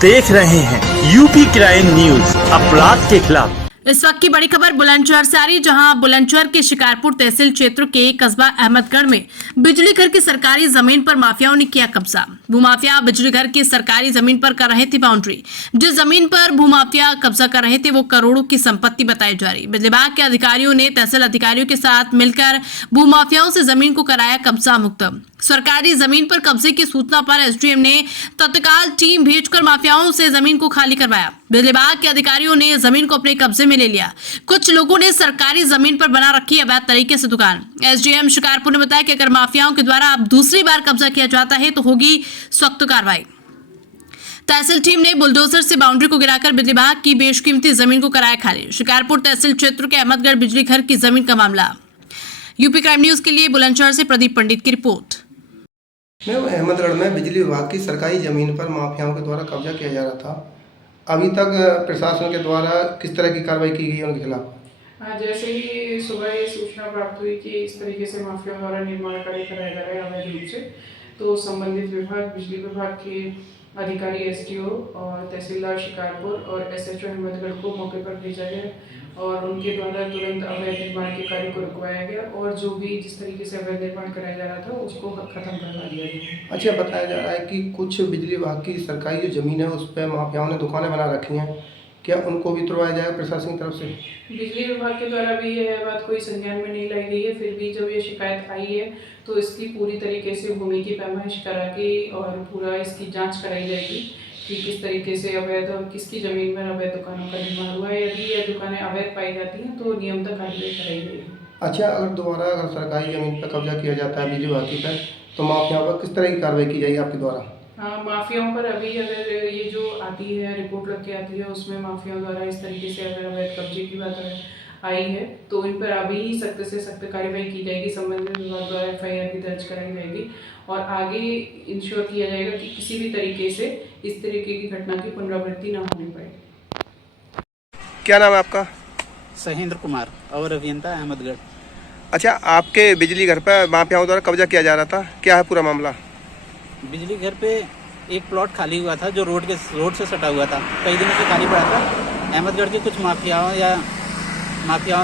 देख रहे हैं यूपी क्राइम न्यूज, अपराध के खिलाफ। इस वक्त की बड़ी खबर बुलंदशहर से आ रही, जहां बुलंदशहर के शिकारपुर तहसील क्षेत्र के कस्बा अहमदगढ़ में बिजली घर की सरकारी जमीन पर माफियाओं ने किया कब्जा। भूमाफिया बिजली घर की सरकारी जमीन पर कर रहे थे बाउंड्री। जिस जमीन पर भूमाफिया कब्जा कर रहे थे वो करोड़ों की संपत्ति बताई जा रही। बिजली विभाग के अधिकारियों ने तहसील अधिकारियों के साथ मिलकर भूमाफियाओं से जमीन को कराया कब्जा मुक्त। सरकारी जमीन पर कब्जे की सूचना पर एसडीएम ने तत्काल टीम भेजकर माफियाओं से जमीन को खाली करवाया। बिजली विभाग के अधिकारियों ने जमीन को अपने कब्जे में ले लिया। कुछ लोगों ने सरकारी जमीन पर बना रखी अवैध तरीके से दुकान। एसडीएम शिकारपुर ने बताया कि अगर माफियाओं के द्वारा अब दूसरी बार कब्जा किया जाता है तो होगी सख्त कार्रवाई। तहसील टीम ने बुलडोजर से बाउंड्री को गिराकर बिजली विभाग की बेशकीमती जमीन को कराया खाली। शिकारपुर तहसील क्षेत्र के अहमदगढ़ बिजली घर की जमीन का मामला। यूपी क्राइम न्यूज के लिए बुलंदशहर से प्रदीप पंडित की रिपोर्ट। अहमदगढ़ में बिजली विभाग की सरकारी जमीन पर माफियाओं के द्वारा कब्जा किया जा रहा था। अभी तक प्रशासन के द्वारा किस तरह की कार्रवाई की गई है उनके खिलाफ? जैसे ही सुबह ये सूचना प्राप्त हुई कि इस तरीके से माफिया द्वारा निर्माण कार्य कराया जा रहा है अवैध रूप से, तो संबंधित विभाग बिजली विभाग के अधिकारी एसडीओ और तहसीलदार शिकारपुर और एसएचओ अहमदगढ़ को मौके पर भेजा गया और उनके द्वारा तुरंत अवैध निर्माण के कार्य को रुकवाया गया और जो भी जिस तरीके से अवैध निर्माण कराया जा रहा था उसको खत्म करवा दिया गया। अच्छा, बताया जा रहा है कि कुछ बिजली विभाग की सरकारी जो जमीन है उस पर माफियाओं ने दुकानें बना रखी हैं, क्या उनको भी तुड़वाया जाएगा प्रशासन की तरफ से? बिजली विभाग के द्वारा भी यह बात कोई संज्ञान में नहीं लाई गई है। फिर भी जब ये शिकायत आई है तो इसकी पूरी तरीके से भूमि की पैमाइश करा के और पूरा इसकी जांच कराई जाएगी कि किस तरीके से अवैध और किसकी ज़मीन में अवैध दुकानों का निर्माण हुआ है। यदि ये दुकानें अवैध पाई जाती हैं तो नियमतः कार्रवाई कराई जाएगी। अच्छा, अगर दोबारा सरकारी जमीन पर कब्जा किया जाता है बिजली विभाग की पर, तो माफियाओं पर किस तरह की कार्रवाई की जाएगी आपके द्वारा? हाँ, माफियाओं पर अभी अगर ये जो आती है रिपोर्ट लग के आती है उसमें माफियाओं द्वारा इस तरीके से अगर अवैध कब्जे की बात आई है तो इन पर अभी ही सख्त से सख्त कार्रवाई की जाएगी। संबंधित विभाग द्वारा एफआईआर भी दर्ज कराई जाएगी और आगे इंश्योर किया जाएगा कि किसी भी तरीके से इस तरीके की घटना की पुनरावृत्ति ना होने पाए। क्या नाम है आपका? सहेंद्र कुमार और अभियंता अहमदगढ़। अच्छा, आपके बिजली घर पर माफियाओं द्वारा कब्जा किया जा रहा था, क्या है पूरा मामला? बिजली घर पे एक प्लॉट खाली हुआ था जो रोड से सटा हुआ था, कई दिनों से खाली पड़ा था। अहमदगढ़ के कुछ माफियाओं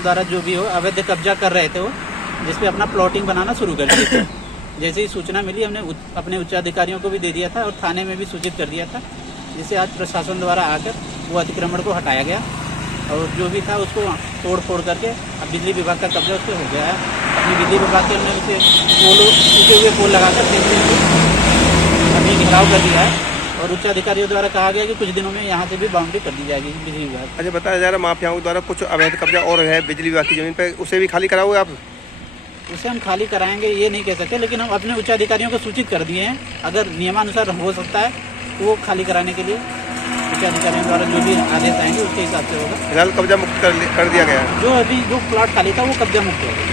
द्वारा जो भी हो अवैध कब्जा कर रहे थे वो, जिसपे अपना प्लॉटिंग बनाना शुरू कर दिए थे। जैसे ही सूचना मिली हमने अपने उच्चाधिकारियों को भी दे दिया था और थाने में भी सूचित कर दिया था, जिसे आज प्रशासन द्वारा आकर वो अतिक्रमण को हटाया गया और जो भी था उसको तोड़ फोड़ करके अब बिजली विभाग का कब्जा उस पर हो गया है। अपनी बिजली विभाग के हमने उसे टूटे हुए पोल लगाकर अभी घेराव कर दिया है और उच्च अधिकारियों द्वारा कहा गया कि कुछ दिनों में यहाँ से भी बाउंड्री कर दी जाएगी बिजली विभाग। अच्छा, बताया जा रहा है माफियाओं द्वारा कुछ अवैध कब्जा और है बिजली विभाग की जमीन पर, उसे भी खाली कराओगे आप? उसे हम खाली कराएंगे ये नहीं कह सकते, लेकिन हम अपने उच्च अधिकारियों को सूचित कर दिए हैं। अगर नियमानुसार हो सकता है तो वो खाली कराने के लिए उच्च अधिकारियों द्वारा जो भी आदेश आएंगे उसके हिसाब से होगा। फिलहाल कब्जा मुक्त कर दिया गया है। जो प्लॉट खाली था वो कब्जा मुक्त होगा।